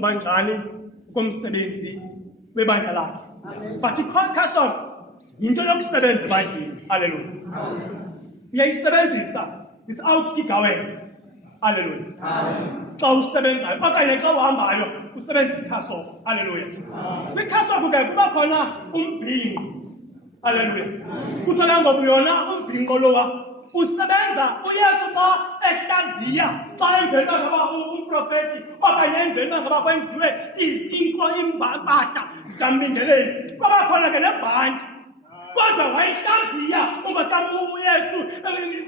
Banjani komsebenzi webandla lakhe. But i-castle into yokusebenza ebandleni. Hallelujah. Uyayisebenza without igawelo. Hallelujah. Xa usebenzayo okanye xa uhambayo usebenzisa i-castle. Hallelujah. Kwi-castle ke kuba khona umbhinqo. Hallelujah. Kuthiwa ngoba yona umbhinqo lowa usebenza uYesu xa ehlaziya xa emveni ngaba umprofeti okanye emveni ngaba kwenziwe impahla zikaMindeleli kwaba khona ke nebhanti kodwa wayihlaziya unkosami uYesu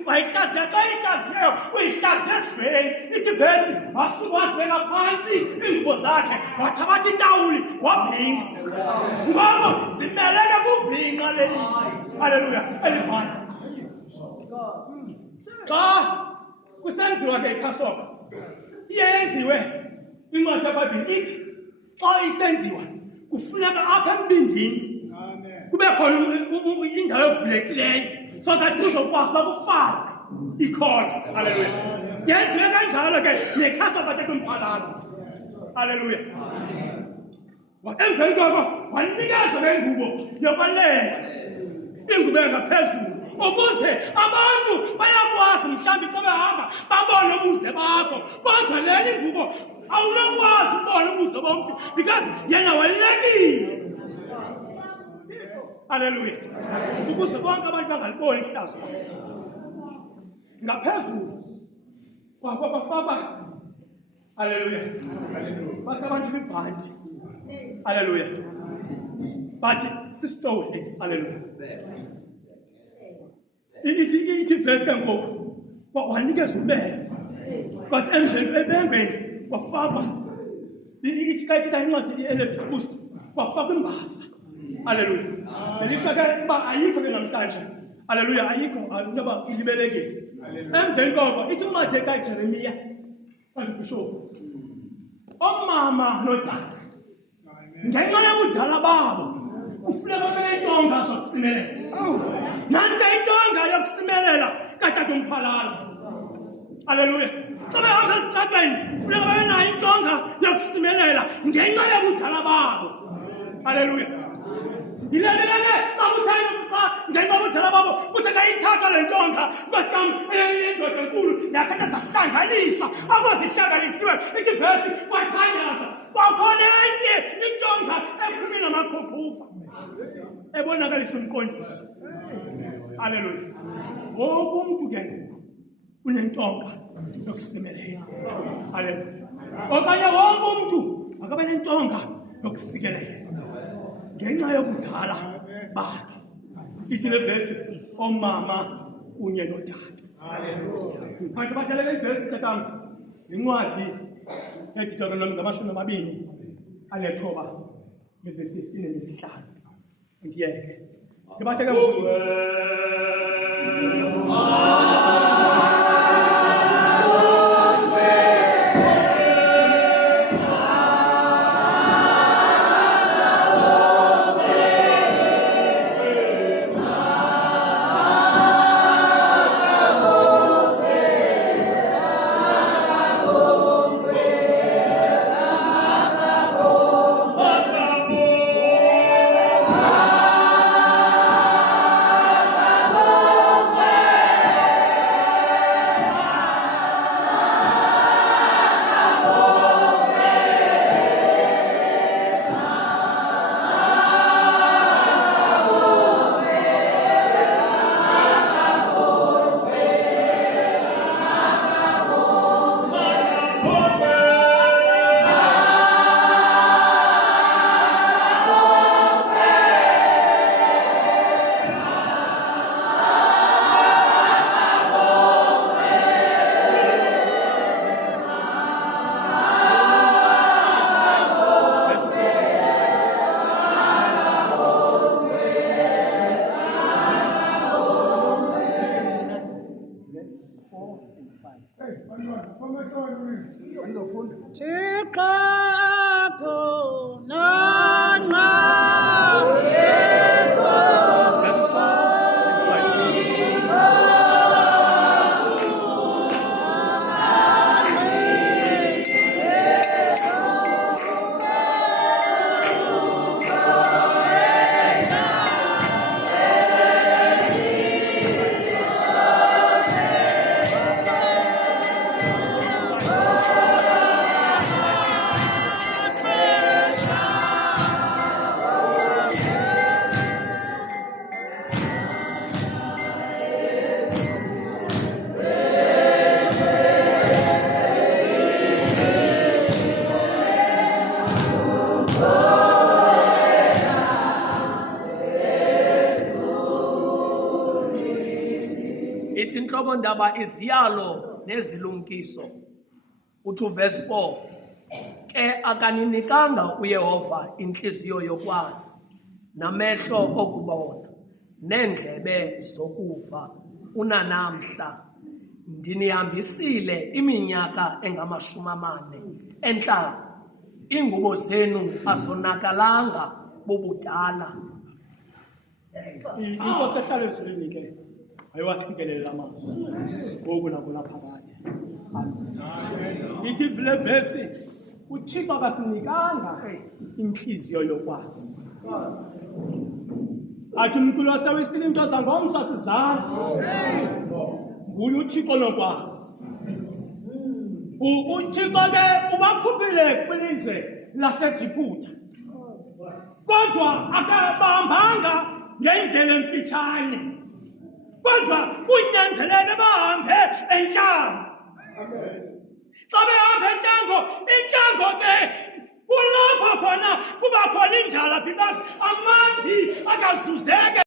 wayihlaziya xa ihlaziyeyo uyihlaziya esigweni ithi vesi wasuka wazibeka phansi iingubo zakhe wathabatha itawuli wabhinqa ngoba zimeleke kubhinqa lelithi. Haleluya. Elibhanti xa kusenziwa ke iphasova iyenziwe incwadi yaBhayibhile ithi xa isenziwa kufuneka apha embindini kube khona indawo evulekileyo so that kuzokwazi uba kufakwe ikhola. Haleluya. Yenziwe kanjalo ke nekhasova ke kwimphalalo. Haleluya. Emveni koko wanikeza le ngubo yobaleka ingubo engaphezulu ukuze abantu bayakwazi mhlawumbi xa behamba babone ubuze bakho kodwa leli ngubo awunokwazi ukubona ubuze bomntu because yena walekile. Haleluya. Ukuze bonke abantu bangaliboni ihlazo ngaphezulu kwafaka. Haleluya. Bathi abantu kwibhanti. Haleluya. But sister is. Haleluya. Ithi verse ngoku wanikeza ubele but emveni kwafakwa ithi kayithi incwadi iLeviticus kwafakwa imbasa. Haleluya. Elisha ke uba ayikho ke namhlanje. Haleluya. Ayikho noba ilibelekile. Emveni koko ithi incwadi kaJeremiya bishop omama notata ngenxa yobudala babo kufuneka babe nentonga zokusimelela. Nansi ke intonga yokusimelela katata umphalalo. Haleluya. Xa behamba esitratweni funeka babe nayo intonga yokusimelela ngenxa yobudala babo. Haleluya. Yilaleleke xa kuthani ngenxa yobudala babo kuthi kayithatha le ntonga nkosi yam indoda enkulu yathatha zahlanganisa abo zihlanganisiwe ithi vesi kwathandaza kwakhona enye intonga ephumi namakhuphuva ebonakalisa umqondiso. Haleluya. Wonke umntu ke ngoku unentonga yokusimelela. Haleluya. Okanye wonke umntu akabe nentonga yokusikelela ngenxa yobudala bakhe. Ithi le vesi omama kunye notata. Haleluya. Kanti bathelele ivesi tatam incwadi eDuteronomy 29 ngevesi 4 nesi-5 ndiyeke sibatheke ngoku inhlokondaba iziyalo nezilumkiso. Uthi verse 4, ke akaninikanga uYehova inhliziyo yokwazi, namehlo okubona, nendlebe zokuva unanamhla. Ndinihambisile iminyaka engamashumi-40 entlalo, iingubo zenu azonakalanga bubudala. Inkosi ehlala ezulwini ke ayiwasikelela amazwi ngoku nakulaphakade. Ithi le vesi uThixo akasinikanga inhliziyo yokwazi. Athi umculo wasewisile into zangomso sizazi. Nguye uThixo lokwazi. uThixo ke ubakhuphile kwilizwe laseJiphuta, kodwa akabahambanga ngendlela emfitshane, kodwa kunyanzeleke bahambe entlango. Xa behamba intlango ke kulapho khona kuba khona indlala because amanzi akazuzeke.